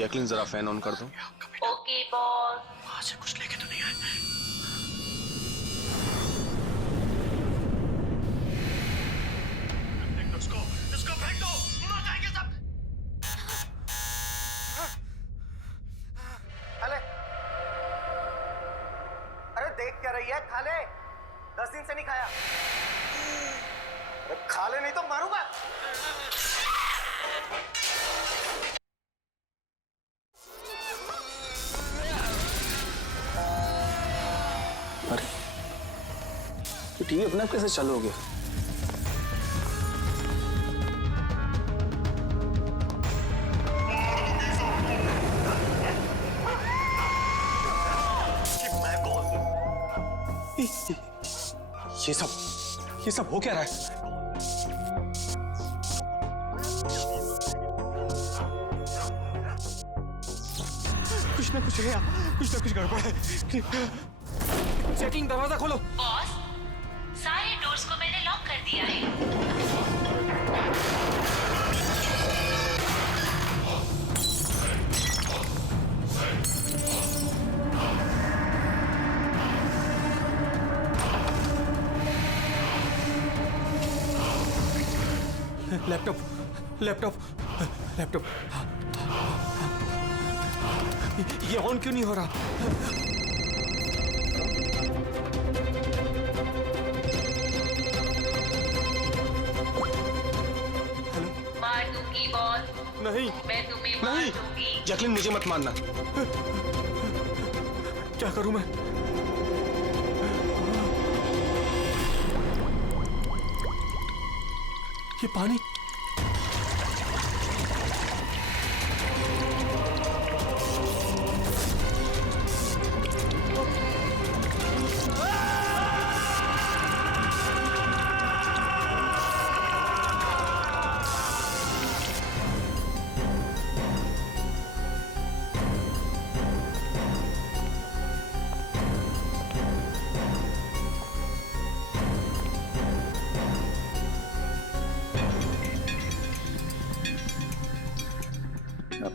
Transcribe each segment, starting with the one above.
Jacqueline जरा fan on कर दो। Okay boss. वहां से कुछ लेके तो नहीं आए? इसको फेंक दो, मर जाएंगे सब। खाले, अरे देख क्या रही है? खाले, 10 दिन से नहीं खाया। अरे खा ले नहीं तो मारूंगा। अरे तो टीवी अपने आप कैसे चालू हो गया? ये सब हो क्या रहा है? कुछ ना कुछ गड़बड़ है। चेकिंग, दरवाजा खोलो। बॉस, सारे डोर्स को मैंने लॉक कर दिया है। लैपटॉप ये ऑन क्यों नहीं हो रहा? मार दूंगी बॉस, नहीं मैं तुम्हें मार नहीं, दूंगी। जैकलिन मुझे मत मारना। क्या करूं मैं? ये पानी,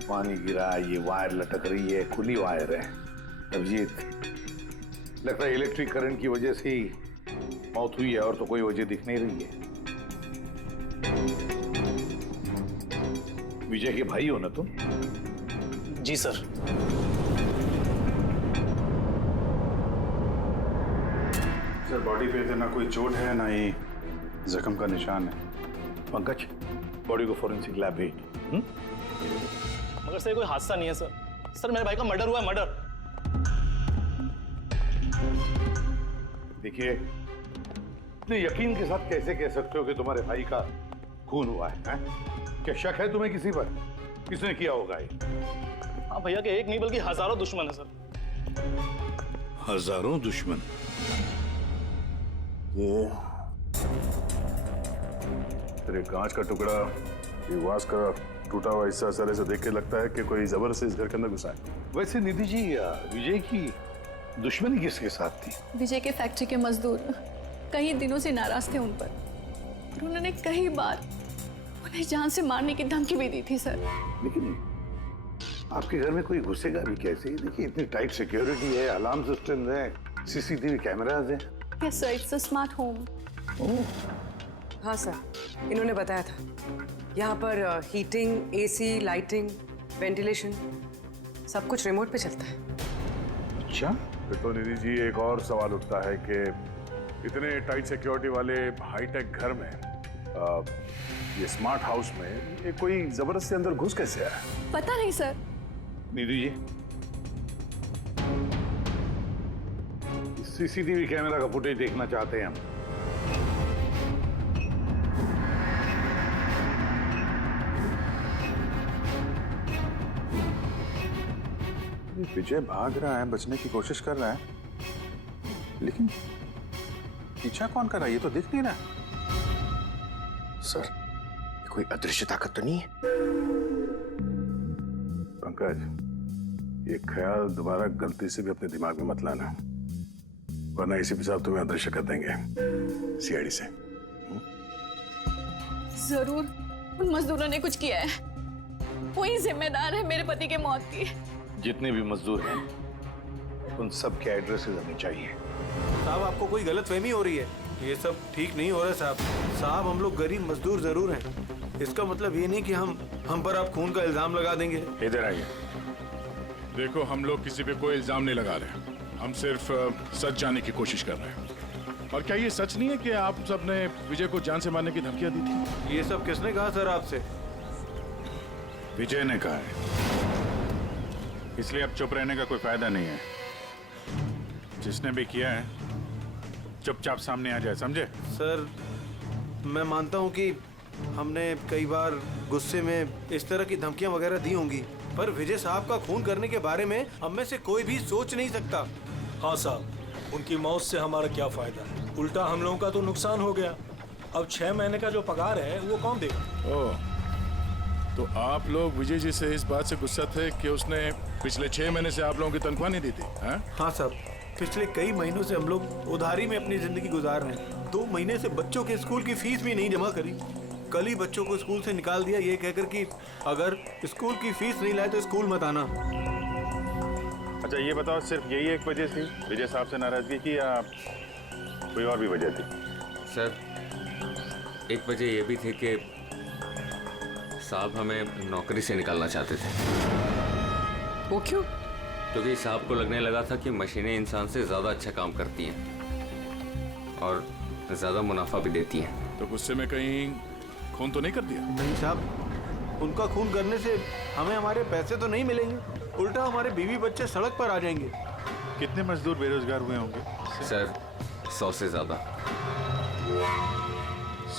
पानी गिरा, ये वायर लटक रही है, खुली वायर है। अभिजीत, लगता है इलेक्ट्रिक करंट की वजह से ही मौत हुई है, और तो कोई वजह दिख नहीं रही है। विजय के भाई हो ना तुम? जी सर। सर, बॉडी पे तो ना कोई चोट है ना ही जख्म का निशान है। पंकज, बॉडी को फोरेंसिक लैब भेज दो। मगर सर कोई हादसा नहीं है सर। सर मेरे भाई का मर्डर हुआ है, मर्डर। देखिए, इतने यकीन के साथ कैसे कह सकते हो कि तुम्हारे भाई का खून हुआ है? क्या शक है तुम्हें किसी पर? किसने किया होगा ये? हाँ भैया के एक नहीं बल्कि हजारों दुश्मन है सर। हजारों दुश्मन? ये तेरे कांच का टुकड़ा, ये वास का टूटा हुआ हिस्सा सर ऐसे देख के लगता है कि कोई जबरदस्ती इस घर के अंदर घुसा है। वैसे निधि जी, विजय की दुश्मनी किसके साथ थी? विजय के फैक्ट्री के मजदूर कई दिनों से नाराज थे उन पर, और उन्होंने कई बार उन्हें जान से मारने की धमकी भी दी थी सर। लेकिन आपके घर में कोई घुसेगा भी कैसे? देखिए, इतनी टाइट सिक्योरिटी है, अलार्म सिस्टम है, सीसीटीवी कैमराज है। Yes sir, it's a smart home. हाँ सर, इन्होंने बताया था। यहाँ पर हीटिंग, एसी, लाइटिंग, वेंटिलेशन सब कुछ रिमोट पे चलता है। अच्छा, फिर तो निधि जी एक और सवाल उठता है कि इतने टाइट सिक्योरिटी वाले हाईटेक घर में ये स्मार्ट हाउस में ये कोई जबरदस्ती अंदर घुस कैसे आया? पता नहीं sir. Nidhi ji, CCTV camera का फुटेज देखना चाहते हैं हम। विजय भाग रहा है, बचने की कोशिश कर रहा है, लेकिन पीछा कौन कर रहा है ये तो दिख नहीं रहा। सर, ये कोई अदृश्य ताकत तो नहीं है? पंकज, ये ख्याल दोबारा गलती से भी अपने दिमाग में मत लाना, वरना इसी हिसाब तुम्हें अदृश्य कर देंगे सीआईडी से। जरूर उन मजदूरों ने कुछ किया है। वही जिम्मेदार है मेरे पति के मौत की। जितने भी मजदूर हैं उन सब के एड्रेसेस हमें चाहिए। साहब आपको कोई गलतफहमी हो रही है, ये सब ठीक नहीं हो रहा साहब। साहब हम लोग गरीब मजदूर जरूर हैं, इसका मतलब ये नहीं कि हम पर आप खून का इल्जाम लगा देंगे। इधर आइए। देखो, हम लोग किसी पे कोई इल्जाम नहीं लगा रहे, हम सिर्फ सच जानने की कोशिश कर रहे हैं। और क्या ये सच नहीं है कि आप सबने विजय को जान से मारने की धमकियां दी थी? ये सब किसने कहा सर आपसे? विजय ने कहा है, इसलिए अब चुप रहने का कोई फायदा नहीं है। जिसने भी किया है चुपचाप सामने आ जाए, समझे? सर मैं मानता हूँ कि हमने कई बार गुस्से में इस तरह की धमकियां वगैरह दी होंगी, पर विजय साहब का खून करने के बारे में हम में से कोई भी सोच नहीं सकता। हाँ साहब, उनकी मौत से हमारा क्या फायदा है? उल्टा हम लोगों का तो नुकसान हो गया। अब 6 महीने का जो पगार है वो कौन देगा? ओह, तो आप लोग विजय जी से इस बात से गुस्सा थे कि उसने पिछले 6 महीने से आप लोगों की तनख्वाह नहीं दी थी? हाँ साहब, पिछले कई महीनों से हम लोग उधारी में अपनी जिंदगी गुजार रहे हैं। 2 महीने से बच्चों के स्कूल की फीस भी नहीं जमा करी। कल ही बच्चों को स्कूल से निकाल दिया ये कहकर कि अगर स्कूल की फीस नहीं लाए तो स्कूल मत आना। अच्छा ये बताओ, सिर्फ यही एक वजह थी विजय साहब से नाराजगी की या कोई और भी वजह थी? सर, एक वजह ये भी थी कि साहब हमें नौकरी से निकालना चाहते थे। वो क्यों? क्योंकि साहब को लगने लगा था कि मशीनें इंसान से ज़्यादा अच्छा काम करती हैं और ज़्यादा मुनाफा भी देती हैं। तो गुस्से में कहीं खून तो नहीं कर दिया? नहीं साहब, उनका खून करने से हमें हमारे पैसे तो नहीं मिलेंगे, उल्टा हमारे बीवी बच्चे सड़क पर आ जाएंगे। कितने मजदूर बेरोजगार हुए होंगे? सर 100 से ज़्यादा।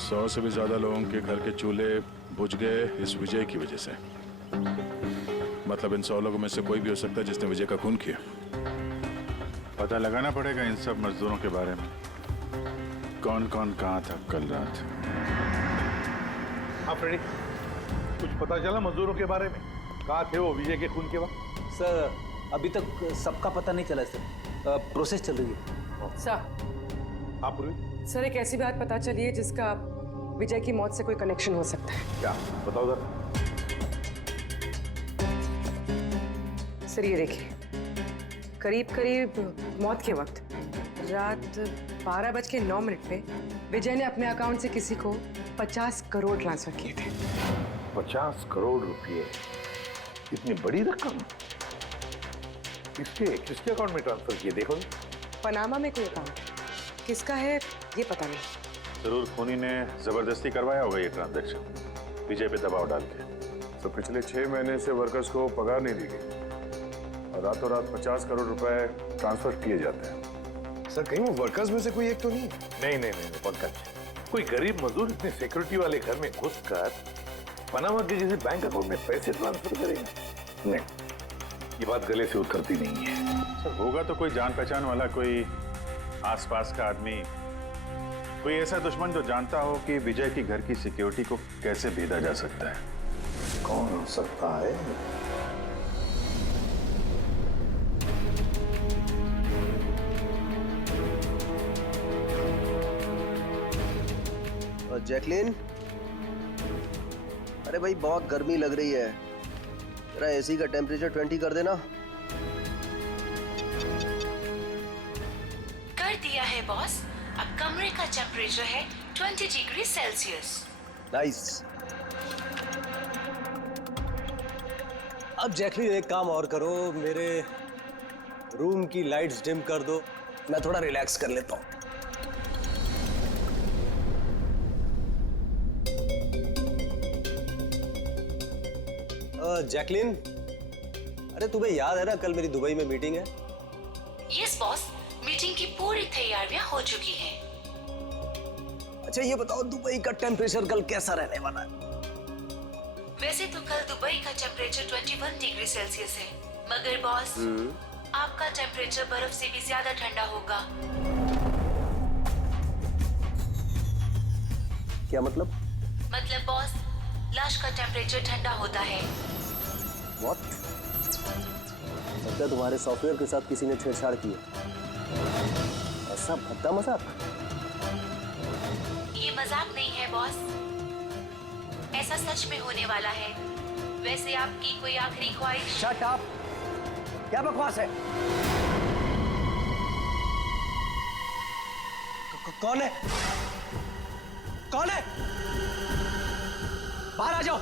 100 से भी ज़्यादा लोगों के घर के चूल्हे बुझ गए इस विजय की वजह से। मतलब इन 100 लोगों में से कोई भी हो सकता है जिसने विजय का खून किया। पता लगाना पड़ेगा इन सब मजदूरों के बारे में, कौन कौन कहाँ था कल रात। हाँ फ्रेडी, कुछ पता चला मजदूरों के बारे में? कहाँ थे वो विजय के खून के वक्त? सर अभी तक सबका पता नहीं चला सर, प्रोसेस चल रही है। सर, आप पूरी सर एक ऐसी बात पता चली है जिसका विजय की मौत से कोई कनेक्शन हो सकता है। क्या बताओ जरा। सर ये देखिए, करीब करीब मौत के वक्त रात 12:09 पे विजय ने अपने अकाउंट से किसी को 50 करोड़ ट्रांसफर किए थे। 50 करोड़ रुपए, इतनी बड़ी रकम किसके किसके अकाउंट में ट्रांसफर किए? देखो, पनामा में कोई अकाउंट किसका है ये पता नहीं। जरूर खूनी ने जबरदस्ती करवाया होगा ये ट्रांजैक्शन, विजय पे दबाव डाल के। तो पिछले 6 महीने से वर्कर्स को पगार नहीं दी गई और रातों रात 50 करोड़ रुपए ट्रांसफर किए जाते हैं। सर कहीं वो वर्कर्स में से कोई एक तो नहीं? नहीं पंकज, कोई गरीब मजदूर इतने सिक्योरिटी वाले घर में घुसकर पनामा के जैसे बैंक अकाउंट में पैसे ट्रांसफर करेगा? नहीं, ये बात गले से उतरती नहीं है। सर होगा तो कोई जान पहचान वाला, कोई आसपास का आदमी, कोई ऐसा दुश्मन जो जानता हो कि विजय की घर की सिक्योरिटी को कैसे भेदा जा सकता है। कौन हो सकता है? जैकलिन, अरे भाई बहुत गर्मी लग रही है, तेरा एसी का टेम्परेचर 20 कर देना। कर दिया है बॉस, अब कमरे का टेम्परेचर है 20 डिग्री सेल्सियस। नाइस। अब जैकलिन एक काम और करो, मेरे रूम की लाइट्स डिम कर दो, मैं थोड़ा रिलैक्स कर लेता हूँ। जैकलिन, अरे तुम्हें याद है ना कल मेरी दुबई में मीटिंग है? यस बॉस, मीटिंग की पूरी तैयारियां हो चुकी हैं। अच्छा ये बताओ, दुबई का टेम्परेचर कल कैसा रहने वाला है? वैसे तो कल दुबई का टेम्परेचर 21 डिग्री सेल्सियस है, मगर बॉस आपका टेम्परेचर बर्फ से भी ज्यादा ठंडा होगा। क्या मतलब? मतलब बॉस, लाश का टेम्परेचर ठंडा होता है। What? लगता है तुम्हारे सॉफ्टवेयर के साथ किसी ने छेड़छाड़ की है। ऐसा भद्दा मजाक? ये मजाक नहीं है बॉस, ऐसा सच में होने वाला है। वैसे आपकी कोई आखिरी ख्वाहिश? Shut up! क्या बकवास है? कौन है? कौन है? बाहर आ जाओ।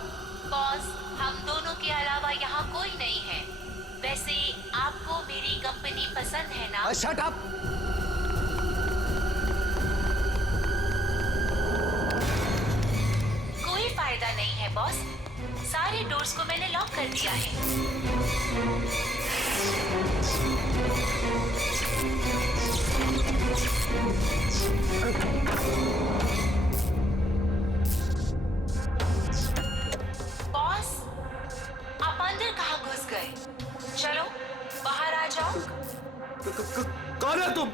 बॉस, हम दोनों के अलावा यहाँ कोई नहीं है। वैसे आपको मेरी कंपनी पसंद है ना? Shut up! कोई फायदा नहीं है बॉस, सारे डोर्स को मैंने लॉक कर दिया है। बॉस, आप अंदर कहाँ घुस गए? चलो बाहर आ जाओ। कौन है तुम?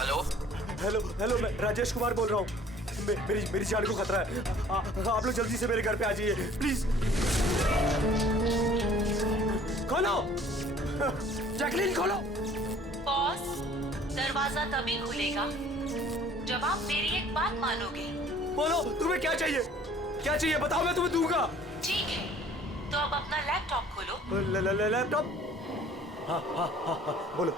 हेलो हेलो हेलो, मैं राजेश कुमार बोल रहा हूँ। मेरी जान को खतरा है। आप लोग जल्दी से मेरे घर पे आ जाइए प्लीज। खोलो जैकलीन, खोलो। बॉस, दरवाजा तभी खुलेगा जब आप मेरी एक बात मानोगे। बोलो तुम्हें क्या चाहिए? क्या चाहिए बताओ, मैं तुम्हें दूंगा। ठीक है, तो अब अपना लैपटॉप खोलो। लैपटॉप? हाँ हाँ हाँ हाँ, बोलो।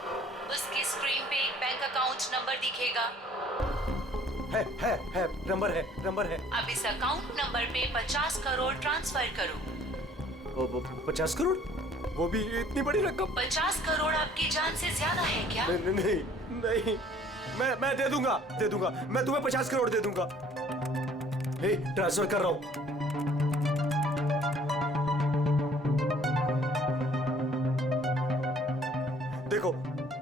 उसकी स्क्रीन पे एक बैंक अकाउंट नंबर दिखेगा। है नंबर है। अब इस अकाउंट नंबर पे 50 करोड़ ट्रांसफर करो। 50 करोड़? वो भी इतनी बड़ी रकम? 50 करोड़ आपकी जान से ज्यादा है क्या? नहीं, मैं दे दूंगा। मैं तुम्हें 50 करोड़ दे दूंगा। ट्रांसफर कर रहा हूँ।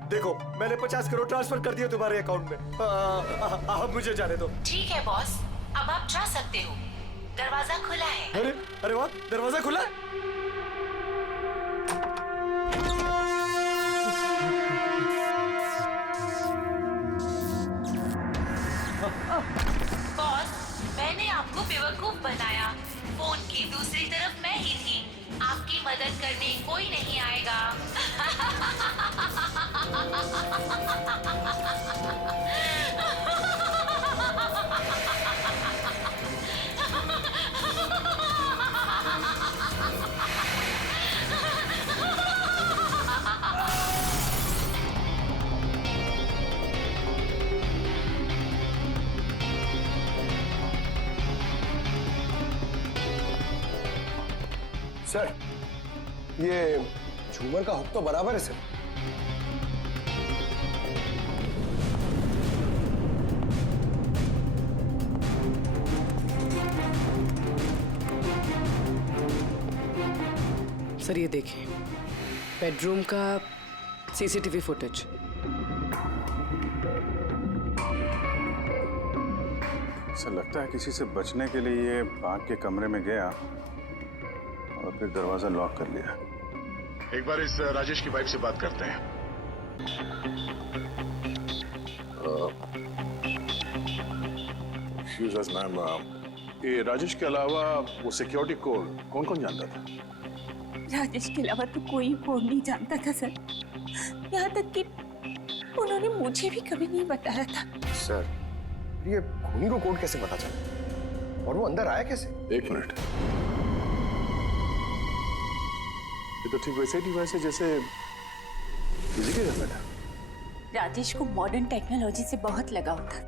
देखो मैंने 50 करोड़ ट्रांसफर कर दिए तुम्हारे अकाउंट में। अब मुझे जाने दो। ठीक है बॉस, अब आप जा सकते हो। दरवाजा खुला है। अरे वाह, दरवाजा खुला है। बॉस, मैंने आपको बेवकूफ बनाया। फोन की दूसरी तरफ मैं ही थी। आपकी मदद करने कोई नहीं आएगा। सर, ये झूमर का हुक तो बराबर है सर। सर ये देखिए, बेडरूम का सीसीटीवी फुटेज। सर लगता है किसी से बचने के लिए ये बाग के कमरे में गया और फिर दरवाजा लॉक कर लिया। एक बार इस राजेश की वाइफ से बात करते हैं। एक्सक्यूज अस मैम, ये राजेश के अलावा वो सिक्योरिटी कोड कौन कौन जानता था? राजेश के अलावा तो कोई कोड नहीं जानता था सर। यहाँ तक कि उन्होंने मुझे भी कभी नहीं बताया था। सर, ये खूनी को कोड कैसे पता चला और वो अंदर आया कैसे? एक मिनट, ये तो ठीक वैसे डिवाइस है जैसे किसी के घर में था। राजेश को मॉडर्न टेक्नोलॉजी से बहुत लगाव था।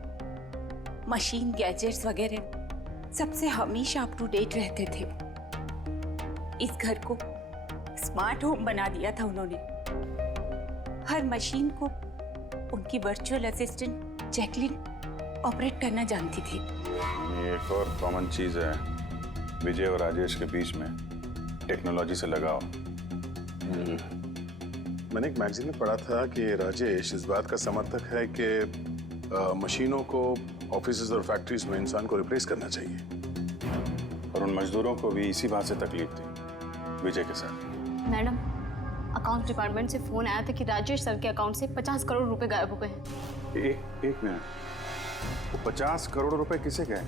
मशीन, गैजेट्स वगैरह सबसे हमेशा अप टू डेट रहते थे। इस घर को स्मार्ट होम बना दिया था उन्होंने। हर मशीन को उनकी वर्चुअल असिस्टेंट जैकलिन ऑपरेट करना जानती थी। ये एक और कॉमन चीज है विजय और राजेश के बीच में, टेक्नोलॉजी से लगाव। मैंने एक मैगजीन में पढ़ा था कि राजेश इस बात का समर्थक है कि मशीनों को ऑफिसेज और फैक्ट्रीज में इंसान को रिप्लेस करना चाहिए, और उन मजदूरों को भी इसी बात से तकलीफ थी विजय के साथ। मैडम, अकाउंट डिपार्टमेंट से फोन आया था कि राजेश सर के अकाउंट से 50 करोड़ रुपए गायब हो गए हैं। एक मिनट, वो 50 करोड़ रुपए किसे गए?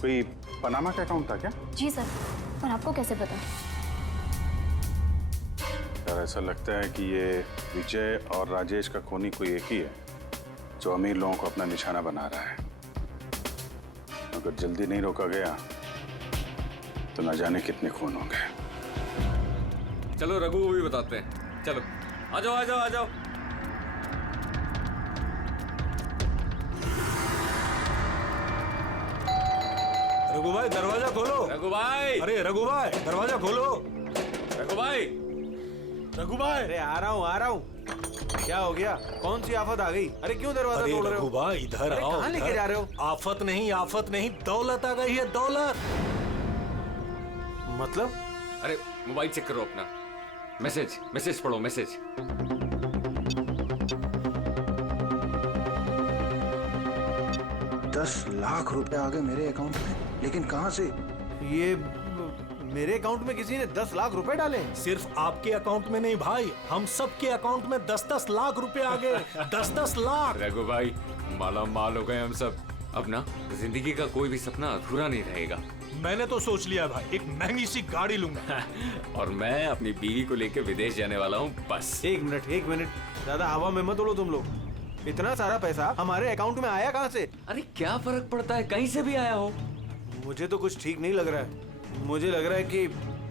कोई पनामा का अकाउंट था क्या? जी सर, पर आपको कैसे पता? यार ऐसा लगता है कि ये विजय और राजेश का खूनी कोई एक ही है। जो अमीर लोगों को अपना निशाना बना रहा है। अगर जल्दी नहीं रोका गया तो न जाने कितने खून होंगे। चलो रघु को भी बताते हैं। चलो आ जाओ आ जाओ आ जाओ। रघु भाई दरवाजा खोलो। रघु भाई, अरे रघु भाई दरवाजा खोलो। रघु भाई, रघु भाई, अरे आ रहा हूँ। क्या हो गया? कौन सी आफत आ गई? अरे क्यों दरवाजा तोड़ रहे हो? रघु भाई इधर आओ। कहाँ लेके जा रहे हो? आफत नहीं, दौलत आ गई है, दौलत। मतलब? अरे मोबाइल चेक करो अपना। मैसेज पढ़ो, मैसेज। 10 लाख रुपए आ गए मेरे अकाउंट में, लेकिन कहाँ से? ये मेरे अकाउंट में किसी ने 10 लाख रुपए डाले? सिर्फ आपके अकाउंट में नहीं भाई, हम सब के अकाउंट में 10-10 लाख रुपए आ गए। 10-10 लाख। रघु भाई माला माल हो गए हम सब। अब ना जिंदगी का कोई भी सपना अधूरा नहीं रहेगा। मैंने तो सोच लिया भाई, एक महंगी सी गाड़ी लूंगा। और मैं अपनी बीवी को लेकर विदेश जाने वाला हूँ बस। एक मिनट, ज्यादा हवा में मत उड़ो तुम लोग। इतना सारा पैसा हमारे अकाउंट में आया कहाँ से? अरे क्या फर्क पड़ता है, कहीं से भी आया हो। मुझे तो कुछ ठीक नहीं लग रहा है। मुझे लग रहा है कि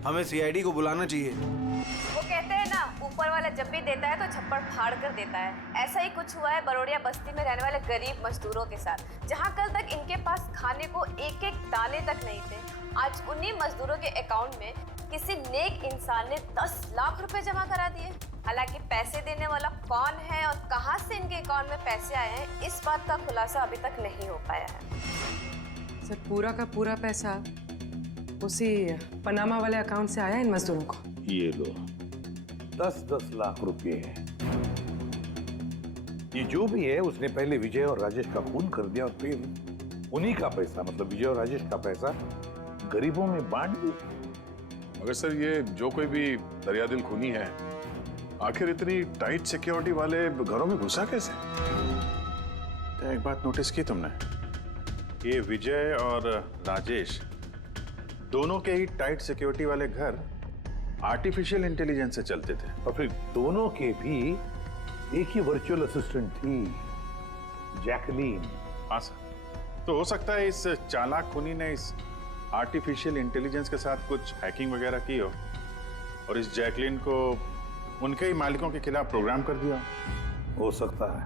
हमें सीआईडी को बुलाना चाहिए। वो कहते हैं ना, ऊपर वाला जब भी देता है तो छप्पड़ फाड़ कर देता है। ऐसा ही कुछ हुआ है बरोड़िया बस्ती में रहने वाले गरीब मजदूरों के साथ, जहां कल तक इनके पास खाने को एक एक दाने तक नहीं थे। आज उन्हीं मजदूरों के अकाउंट में किसी नेक इंसान ने 10 लाख रुपए जमा करा दिए। हालांकि पैसे देने वाला कौन है और कहां से इनके अकाउंट में पैसे आए हैं, इस बात का खुलासा अभी तक नहीं हो पाया है। सर पूरा का पूरा पैसा उसी पनामा वाले अकाउंट से आया इन मजदूरों को। ये लो 10-10 लाख रुपए है। ये जो भी है उसने पहले विजय और राजेश का खून कर दिया और फिर उन्हीं का पैसा, मतलब विजय और राजेश का पैसा गरीबों में बांट दिया। मगर सर ये जो कोई भी दरियादिल खूनी है, आखिर इतनी टाइट सिक्योरिटी वाले घरों में घुसा कैसे? तो एक बात नोटिस की तुमने, ये विजय और राजेश दोनों के ही टाइट सिक्योरिटी वाले घर आर्टिफिशियल इंटेलिजेंस से चलते थे। और फिर दोनों के भी एक ही वर्चुअल असिस्टेंट थी, जैकलीन। हाँ सर, तो हो सकता है इस चालाक खूनी ने इस आर्टिफिशियल इंटेलिजेंस के साथ कुछ हैकिंग वगैरह की हो और इस जैकलीन को उनके ही मालिकों के खिलाफ प्रोग्राम कर दिया हो सकता है।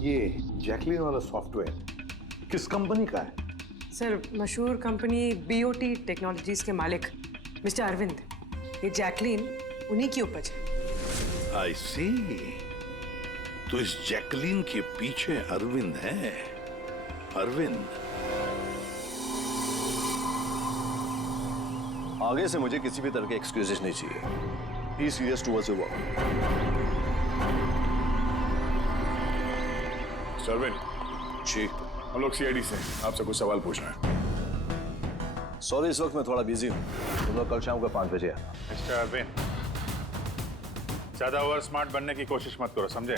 ये जैकलीन वाला सॉफ्टवेयर किस कंपनी का है? सर मशहूर कंपनी बीओटी टेक्नोलॉजीज के मालिक मिस्टर अरविंद, ये जैकलीन उन्हीं की उपज है। आई सी, तो इस जैकलीन के पीछे अरविंद है। अरविंद, आगे से मुझे किसी भी तरह के एक्सक्यूजेस नहीं चाहिए। Be serious towards your work. Sarvin ji, हम लोग सीआईडी से आपसे कुछ सवाल पूछना है। सॉरी, इस वक्त मैं थोड़ा बिजी हूँ। तुम लोग कल शाम को 5 बजे आना। मिस्टर अरविंद, ज्यादा ओवर स्मार्ट बनने की कोशिश मत करो, समझे?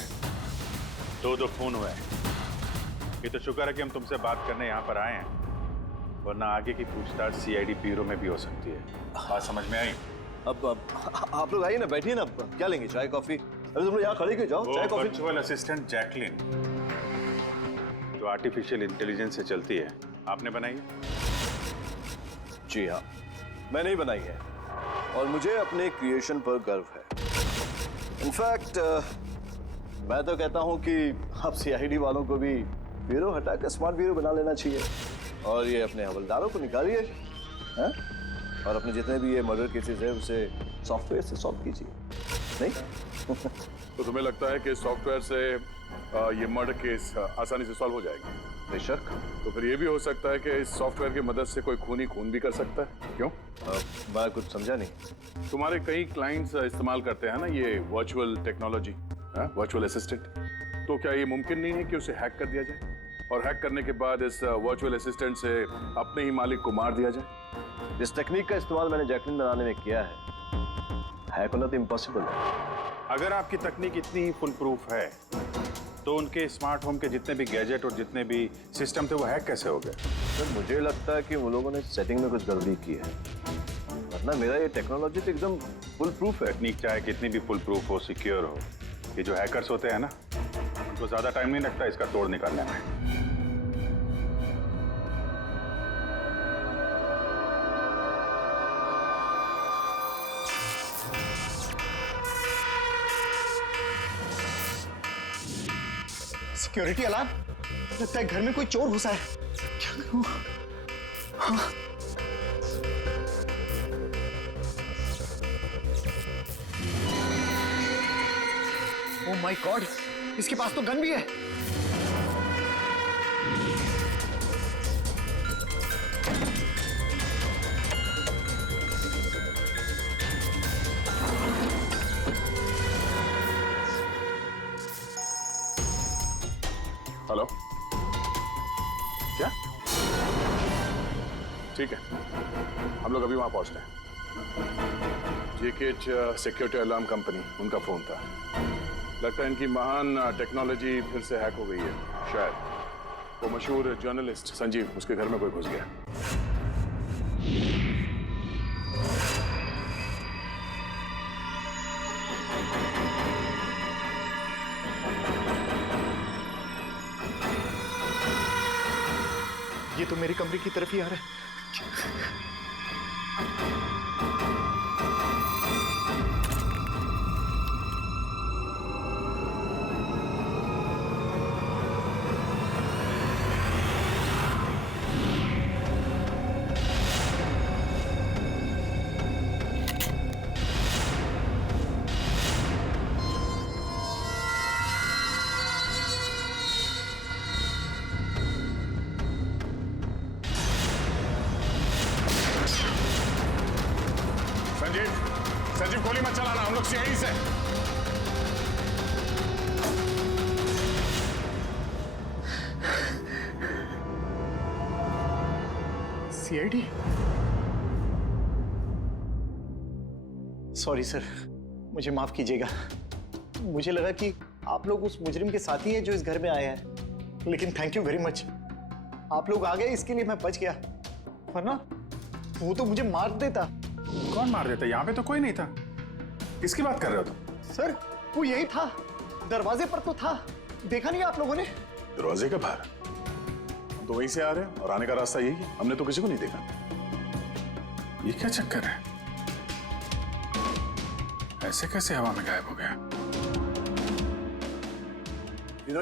2 खून हुए। ये तो शुक्र है कि हम तुमसे बात करने यहाँ पर आए हैं, वरना आगे की पूछताछ सीआईडी ब्यूरो में भी हो सकती है। बात समझ में आई? अब आप लोग आइए ना, बैठिए ना। क्या लेंगे, चाय कॉफी? अरे तुम लोग यहाँ खड़े क्यों, जाओ चाय कॉफी। वर्चुअल असिस्टेंट जैकलिन जो आर्टिफिशियल इंटेलिजेंस से चलती है, आपने बनाई है? जी हाँ, मैंने ही बनाई है और मुझे अपने क्रिएशन पर गर्व है। इनफैक्ट मैं तो कहता हूँ कि आप सीआईडी वालों को भी ब्यूरो हटाकर स्मार्ट ब्यूरो बना लेना चाहिए और ये अपने हवलदारों को निकालिए, हैं? और अपने जितने भी ये मर्डर केसेस है उसे सॉफ्टवेयर से सॉल्व कीजिए, नहीं? तो तुम्हें लगता है कि सॉफ्टवेयर से ये मर्डर केस आसानी से सॉल्व हो जाएगा? बेशक। तो फिर ये भी हो सकता है कि इस सॉफ्टवेयर की मदद से कोई खूनी खून भी कर सकता है। क्यों? मैं कुछ समझा नहीं। तुम्हारे कई क्लाइंट्स इस्तेमाल करते हैं ना ये वर्चुअल टेक्नोलॉजी, वर्चुअल असिस्टेंट। तो क्या ये मुमकिन नहीं है कि उसे हैक कर दिया जाए और हैक करने के बाद इस वर्चुअल असिस्टेंट से अपने ही मालिक को मार दिया जाए? इस टेक्निक का इस्तेमाल मैंने जैकलिन बनाने में किया है। हैक होना तो इम्पॉसिबल है। अगर आपकी तकनीक इतनी ही फुल प्रूफ है तो उनके स्मार्ट होम के जितने भी गैजेट और जितने भी सिस्टम थे वो हैक कैसे हो गए? सर मुझे लगता है कि वो लोगों ने सेटिंग में कुछ गड़बड़ी की है, वरना मेरा ये टेक्नोलॉजी तो एकदम फुल प्रूफ है। टेक्निक चाहे कितनी भी फुल प्रूफ हो, सिक्योर हो, ये जो हैकर्स होते हैं ना, उनको ज्यादा टाइम नहीं लगता इसका तोड़ निकालने में। सिक्योरिटी अलार्म, लगता है घर में कोई चोर घुसा है। क्या करूं? हाँ। ओह माय गॉड, इसके पास तो गन भी है। हेलो, क्या? ठीक है, हम लोग अभी वहां पहुंचते हैं। जेकेएच सिक्योरिटी अलार्म कंपनी, उनका फोन था। लगता है इनकी महान टेक्नोलॉजी फिर से हैक हो गई है। शायद वो मशहूर जर्नलिस्ट संजीव, उसके घर में कोई घुस गया। ये तो मेरी कमरे की तरफ ही आ रहा है। संजीव गोली मत चलाना, हम लोग सीआईडी से। सीआईडी? सॉरी सर, मुझे माफ कीजिएगा। मुझे लगा कि आप लोग उस मुजरिम के साथी हैं जो इस घर में आए हैं, लेकिन थैंक यू वेरी मच, आप लोग आ गए, इसके लिए मैं बच गया, वरना वो तो मुझे मार देता। कौन मार देता? यहाँ पे तो कोई नहीं था। किसकी बात कर रहे हो तुम? सर वो यही था, दरवाजे पर तो था, देखा नहीं आप लोगों ने? दरवाजे के बाहर? हम तो वहीं से आ रहे हैं और आने का रास्ता यही है, हमने तो किसी को नहीं देखा। ये क्या चक्कर है? ऐसे कैसे हवा में गायब हो गया?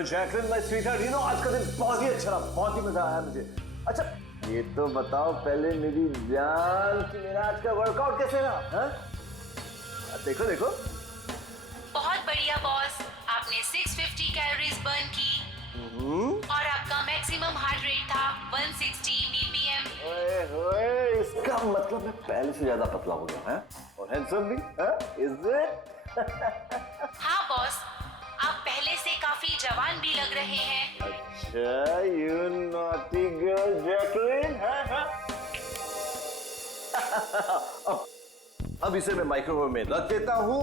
जैकलिन माय स्वीटहार्ट, आज का दिन बहुत ही अच्छा रहा, बहुत ही मजा आया मुझे। अच्छा ये तो बताओ पहले मेरी जान कि मेरा आज का वर्कआउट कैसे रहा? देखो देखो। बहुत बढ़िया बॉस, आपने 650 कैलोरीज बर्न की और आपका मैक्सिमम हार्ट रेट था 160 बीपीएम। ओए होए, इसका मतलब मैं पहले से ज्यादा पतला हो गया है और हैंडसम भी, इज इट? हाँ बॉस, आप पहले से काफी जवान भी लग रहे हैं। अच्छा, यू नॉटी गर्ल जैकलिन। अब इसे मैं माइक्रोवेव में रख देता हूँ।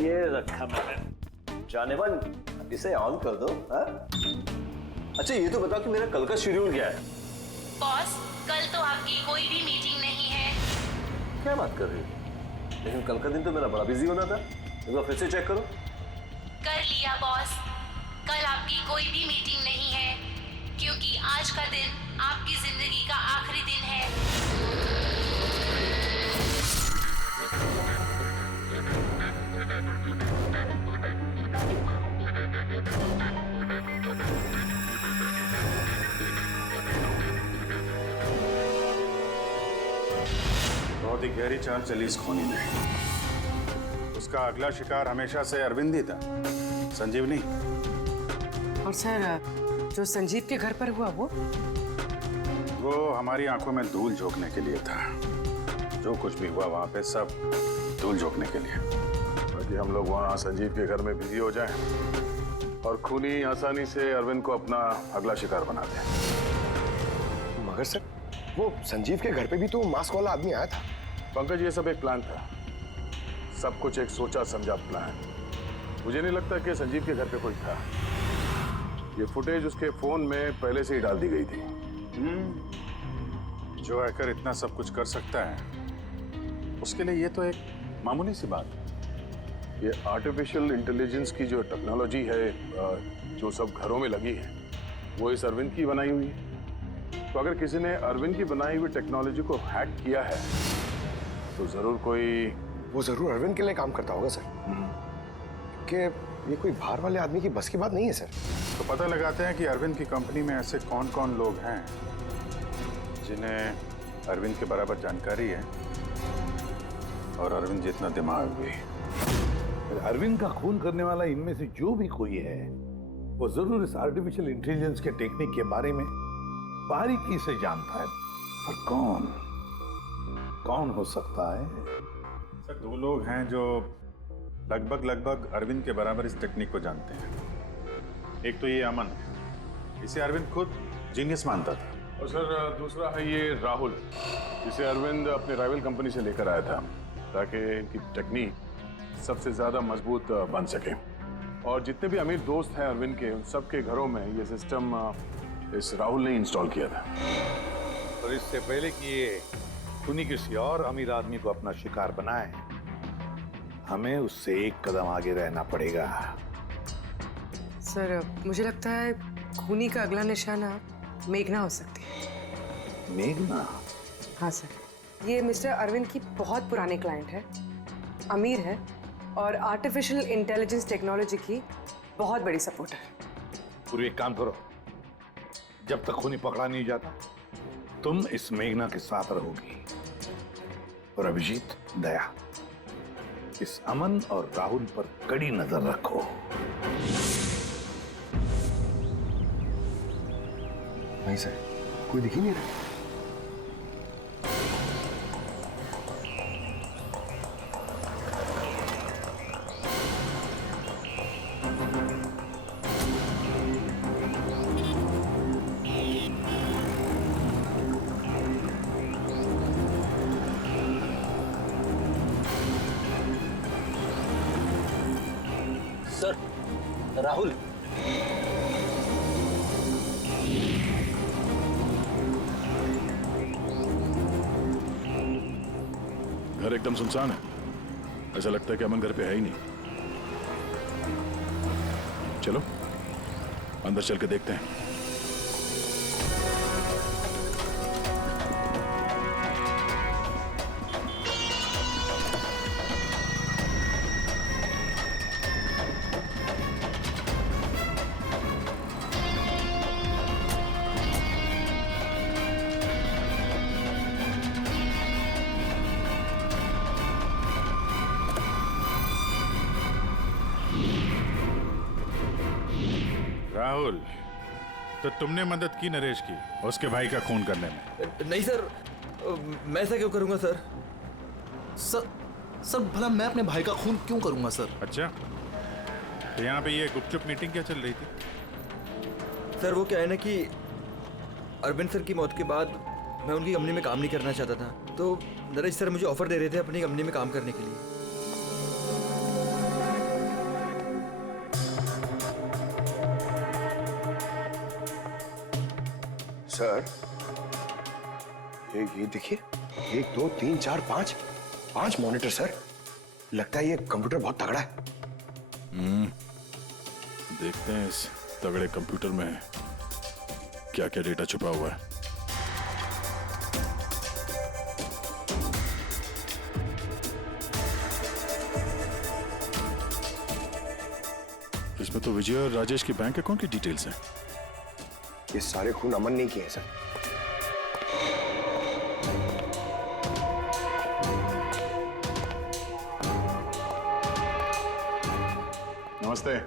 ये रखा मैंने। जाने मन, इसे ऑन कर दो। अच्छा ये तो बताओ कि मेरा कल का शेड्यूल क्या है? बॉस, कल तो आपकी कोई भी मीटिंग नहीं है। क्या बात कर रही हो? लेकिन कल का दिन तो मेरा बड़ा बिजी होना था। एक बार फिर से चेक करो। कर लिया बॉस, कल आपकी कोई भी मीटिंग नहीं है, क्योंकि आज का दिन आपकी जिंदगी का आखिरी दिन है। बहुत ही गहरी चाल चली इस खूनी में। उसका अगला शिकार हमेशा से अरविंद ही था, संजीव नहीं। और सर, जो संजीव के घर पर हुआ वो हमारी आंखों में धूल झोंकने के लिए था। जो कुछ भी हुआ वहां पे सब धूल झोंकने के लिए। ताकि हम लोग वहां संजीव के घर में बिजी हो जाएं और खूनी आसानी से अरविंद को अपना अगला शिकार बना दे। मगर सर, वो संजीव के घर पे भी तो मास्क वाला आदमी आया था। पंकज, ये सब एक प्लान था, सब कुछ एक सोचा समझा प्लान। मुझे नहीं लगता कि संजीव के घर पे कोई था। ये फुटेज उसके फोन में पहले से ही डाल दी गई थी। जो हैकर इतना सब कुछ कर सकता है, उसके लिए ये तो एक मामूली सी बात है। ये आर्टिफिशियल इंटेलिजेंस की जो टेक्नोलॉजी है जो सब घरों में लगी है वो इस अरविंद की बनाई हुई है। तो अगर किसी ने अरविंद की बनाई हुई टेक्नोलॉजी को हैक किया है तो जरूर कोई, वो जरूर अरविंद के लिए काम करता होगा सर, कि ये कोई बाहर वाले आदमी की बस की बात नहीं है सर। तो पता लगाते हैं कि अरविंद की कंपनी में ऐसे कौन कौन लोग हैं जिन्हें अरविंद के बराबर जानकारी है और अरविंद जितना दिमाग भी। अरविंद का खून करने वाला इनमें से जो भी कोई है वो जरूर इस आर्टिफिशियल इंटेलिजेंस के टेक्निक के बारे में बारीकी से जानता है, पर कौन हो सकता है? सर 2 लोग हैं जो लगभग अरविंद के बराबर इस टेक्निक को जानते हैं। एक तो ये अमन, इसे अरविंद खुद जीनियस मानता था। और सर दूसरा है ये राहुल, जिसे अरविंद अपने राइवल कंपनी से लेकर आया था ताकि इनकी टेक्निक सबसे ज्यादा मजबूत बन सके। और जितने भी अमीर दोस्त हैं अरविंद के, उन सबके घरों में ये सिस्टम इस राहुल ने इंस्टॉल किया था। और इससे पहले कि ये खूनी किसी और अमीर आदमी को अपना शिकार बनाए, हमें उससे एक कदम आगे रहना पड़ेगा। सर मुझे लगता है खूनी का अगला निशाना मेघना हो सकती है। मेघना? हाँ सर, ये मिस्टर अरविंद की बहुत पुरानी क्लाइंट है, अमीर है और आर्टिफिशियल इंटेलिजेंस टेक्नोलॉजी की बहुत बड़ी सपोर्टर। पूरी एक काम करो, जब तक खूनी पकड़ा नहीं जाता तुम इस मेघना के साथ रहोगी, और अभिजीत, दया, इस अमन और राहुल पर कड़ी नजर रखो। नहीं सर, कोई दिख ही नहीं रहा। सर, राहुल। घर एकदम सुनसान है, ऐसा लगता है कि अमन घर पे है ही नहीं। चलो अंदर चल के देखते हैं। राहुल, तो तुमने मदद की नरेश की उसके भाई का खून करने में? नहीं सर, मैं ऐसा क्यों करूंगा सर? सर भला मैं अपने भाई का खून क्यों करूंगा सर? अच्छा, तो यहाँ पे ये गुपचुप मीटिंग क्या चल रही थी? सर वो क्या है ना कि अरविंद सर की मौत के बाद मैं उनकी कंपनी में काम नहीं करना चाहता था, तो नरेश सर मुझे ऑफर दे रहे थे अपनी कंपनी में काम करने के लिए। सर ये देखिए, 1 2 3 4 5 मॉनिटर सर। लगता है ये कंप्यूटर बहुत तगड़ा है। देखते हैं इस तगड़े कंप्यूटर में क्या क्या डेटा छुपा हुआ है। इसमें तो विजय और राजेश की बैंक अकाउंट की डिटेल्स हैं। ये सारे खून अमन नहीं किए हैं सर। नमस्ते।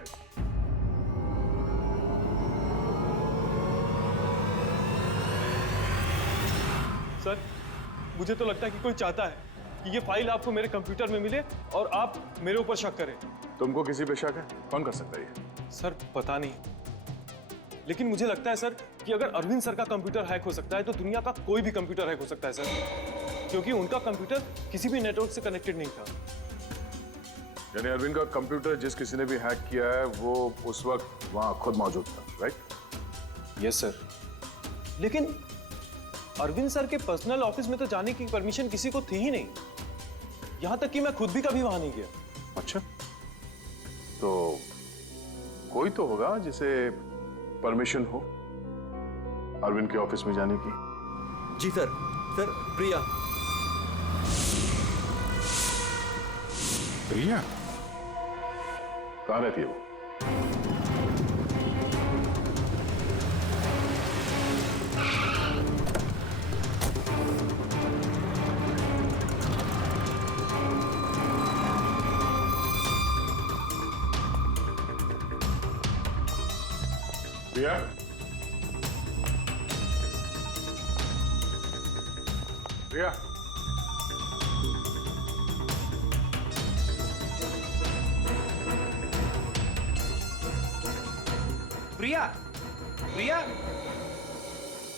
सर मुझे तो लगता है कि कोई चाहता है कि ये फाइल आपको मेरे कंप्यूटर में मिले और आप मेरे ऊपर शक करें। तुमको किसी पे शक है? कौन कर सकता है ये? सर पता नहीं, लेकिन मुझे लगता है सर कि अगर अरविंद सर का कंप्यूटर हैक हो सकता है तो दुनिया का कोई भी कंप्यूटर हैक हो सकता है सर, क्योंकि उनका कंप्यूटर किसी भी नेटवर्क से कनेक्टेड नहीं था। यानी अरविंद का कंप्यूटर जिस किसी ने भी हैक किया है वो उस वक्त वहां खुद मौजूद था, राइट? Yes sir. लेकिन अरविंद सर के पर्सनल ऑफिस में तो जाने की परमिशन किसी को थी ही नहीं, यहां तक कि मैं खुद भी कभी वहां नहीं गया। अच्छा, तो कोई तो होगा जिसे परमिशन हो अरविंद के ऑफिस में जाने की। जी सर। सर प्रिया। प्रिया कहाँ रहती है वो? प्रिया? प्रिया? प्रिया, प्रिया,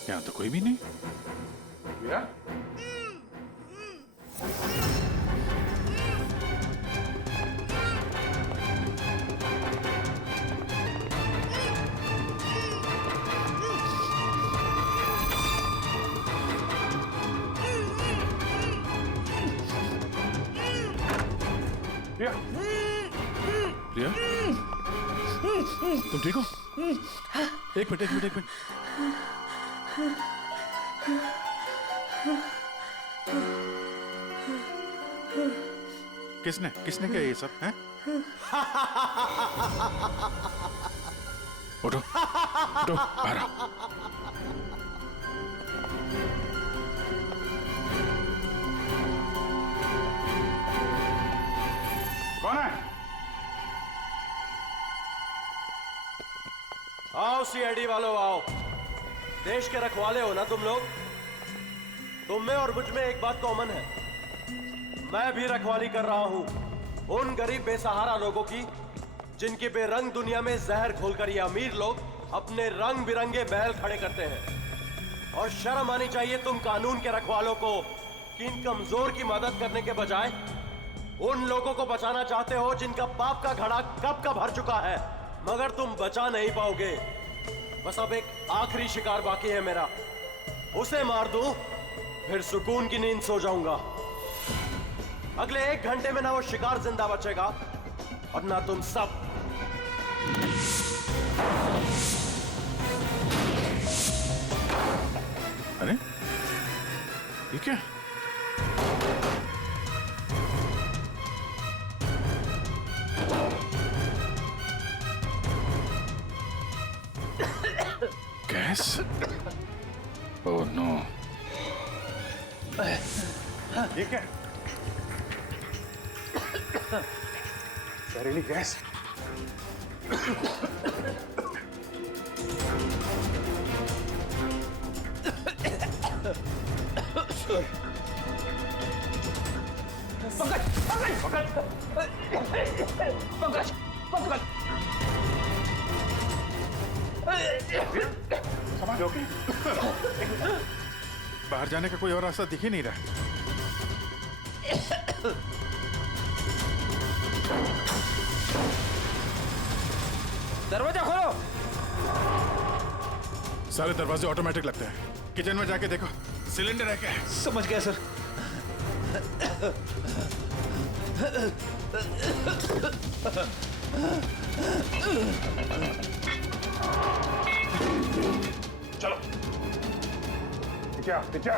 यहाँ तो कोई भी नहीं। प्रिया? प्रिया? प्रिया, तुम ठीक हो? एक मिनट। किसने किया ये सब है? उठो बाहर आओ। कौन है? आओ सीआईडी वालों आओ। देश के रखवाले हो ना तुम लोग। तुम में और मुझ में एक बात कॉमन है, मैं भी रखवाली कर रहा हूं उन गरीब बेसहारा लोगों की जिनकी बेरंग दुनिया में जहर घोलकर ये अमीर लोग अपने रंग बिरंगे महल खड़े करते हैं। और शर्म आनी चाहिए तुम कानून के रखवालों को कि इन कमजोर की मदद करने के बजाय उन लोगों को बचाना चाहते हो जिनका पाप का घड़ा कब का भर चुका है, मगर तुम बचा नहीं पाओगे। बस अब एक आखिरी शिकार बाकी है मेरा, उसे मार दूं फिर सुकून की नींद सो जाऊंगा। अगले 1 घंटे में ना वो शिकार जिंदा बचेगा और ना तुम सब। अरे ये क्या? गैस? Oh no. ये क्या? जहरीली गैस? बाहर जाने का कोई और रास्ता दिख ही नहीं रहा। दरवाजा खोलो। सारे दरवाजे ऑटोमेटिक लगते हैं। किचन में जाके देखो सिलेंडर है क्या? समझ गया सर। चलो पीछे।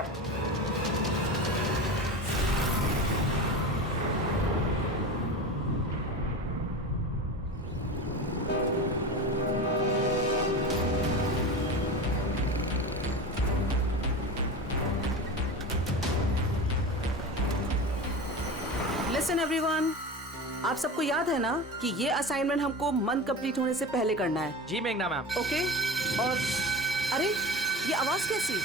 लिसन एवरीवन, आप सबको याद है ना कि ये असाइनमेंट हमको मंथ कंप्लीट होने से पहले करना है। जी मेघना मैम। ओके। और अरे ये आवाज कैसी?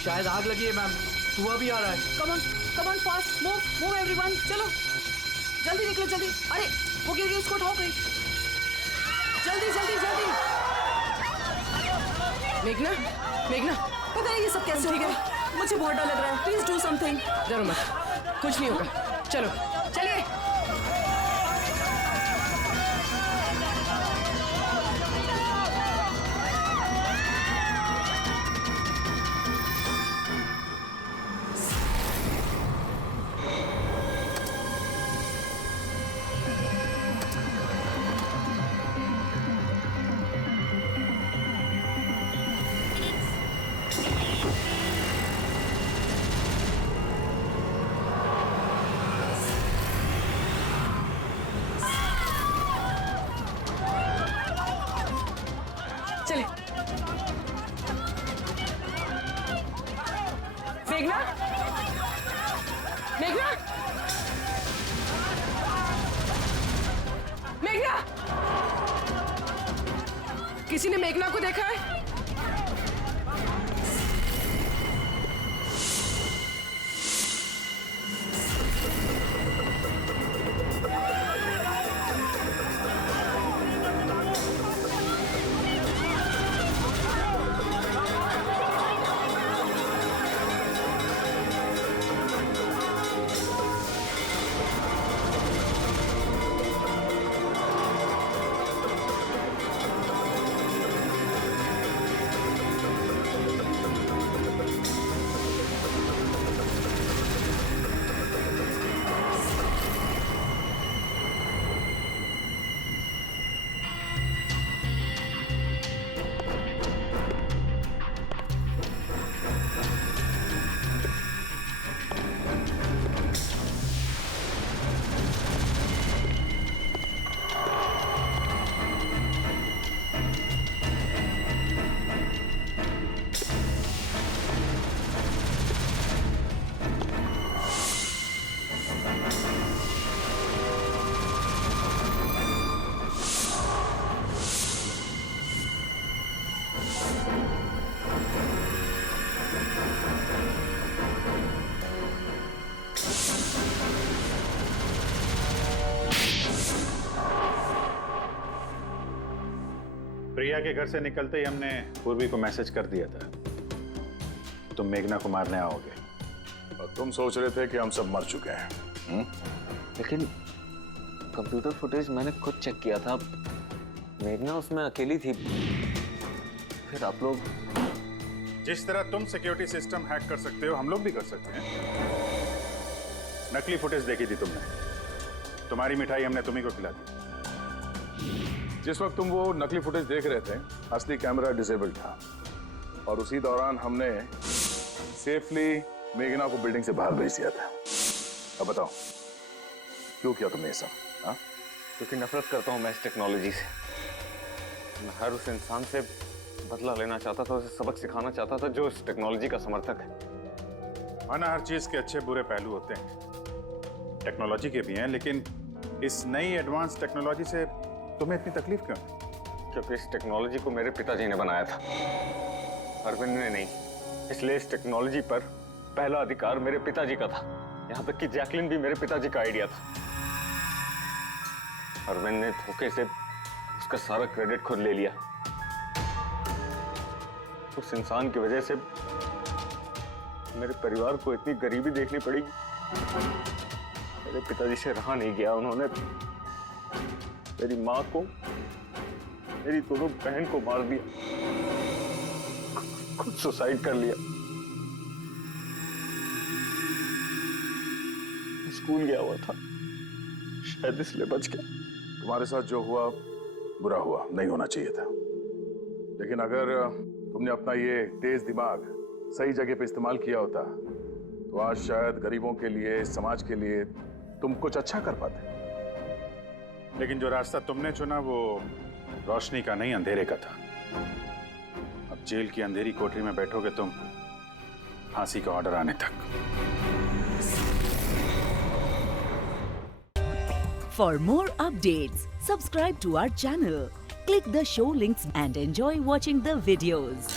शायद आग लगी है मैम, धुआं भी आ रहा है। Come on fast, move everyone, चलो जल्दी निकलो जल्दी। अरे वो गिर गई, उसको उठाओ कोई, जल्दी। मेघना पता नहीं ये सब कैसे हो गया। मुझे बहुत डर लग रहा है, प्लीज डू समथिंग। डरो मत, कुछ नहीं होगा, चलिए। मेघना, मेघना, मेघना, किसी ने मेघना को देखा है? प्रिया के घर से निकलते ही हमने पूर्वी को मैसेज कर दिया था तुम मेघना को मारने आओगे, और तुम सोच रहे थे कि हम सब मर चुके हैं। लेकिन कंप्यूटर फुटेज मैंने खुद चेक किया था, मेघना उसमें अकेली थी। फिर आप लोग जिस तरह तुम सिक्योरिटी सिस्टम हैक कर सकते हो हम लोग भी कर सकते हैं। नकली फुटेज देखी थी तुमने, तुम्हारी मिठाई हमने तुम्ही को खिला दी। जिस वक्त तुम वो नकली फुटेज देख रहे थे असली कैमरा डिसेबल था, और उसी दौरान हमने सेफली मेघना को बिल्डिंग से बाहर भेज दिया था। अब बताओ क्यों किया तुमने ये सब? हाँ, क्योंकि नफरत करता हूँ मैं इस टेक्नोलॉजी से। मैं हर उस इंसान से बदला लेना चाहता था, उसे सबक सिखाना चाहता था जो इस टेक्नोलॉजी का समर्थक है। माना हर चीज के अच्छे बुरे पहलू होते हैं, टेक्नोलॉजी के भी हैं, लेकिन इस नई एडवांस टेक्नोलॉजी से तुम्हें इतनी तकलीफ क्यों? क्योंकि इस टेक्नोलॉजी को मेरे पिताजी ने बनाया था, अरविंद ने नहीं। इसलिए इस टेक्नोलॉजी पर पहला अधिकार मेरे पिताजी का था। यहाँ तक कि जैकलिन भी मेरे पिताजी का आइडिया था। अरविंद ने धोखे से उसका सारा क्रेडिट खुद ले लिया। उस इंसान की वजह से मेरे परिवार को इतनी गरीबी देखनी पड़ेगी। मेरे पिताजी से रहा नहीं गया, उन्होंने मेरी माँ को, मेरी दोनों बहन को मार दिया, खुद सुसाइड कर लिया। स्कूल गया हुआ था, शायद इसलिए बच गया। तुम्हारे साथ जो हुआ बुरा हुआ, नहीं होना चाहिए था। लेकिन अगर तुमने अपना ये तेज दिमाग सही जगह पे इस्तेमाल किया होता तो आज शायद गरीबों के लिए, समाज के लिए तुम कुछ अच्छा कर पाते। लेकिन जो रास्ता तुमने चुना वो रोशनी का नहीं, अंधेरे का था। अब जेल की अंधेरी कोठरी में बैठोगे तुम फांसी का ऑर्डर आने तक। For more updates, subscribe to our channel, click the show links and enjoy watching the videos.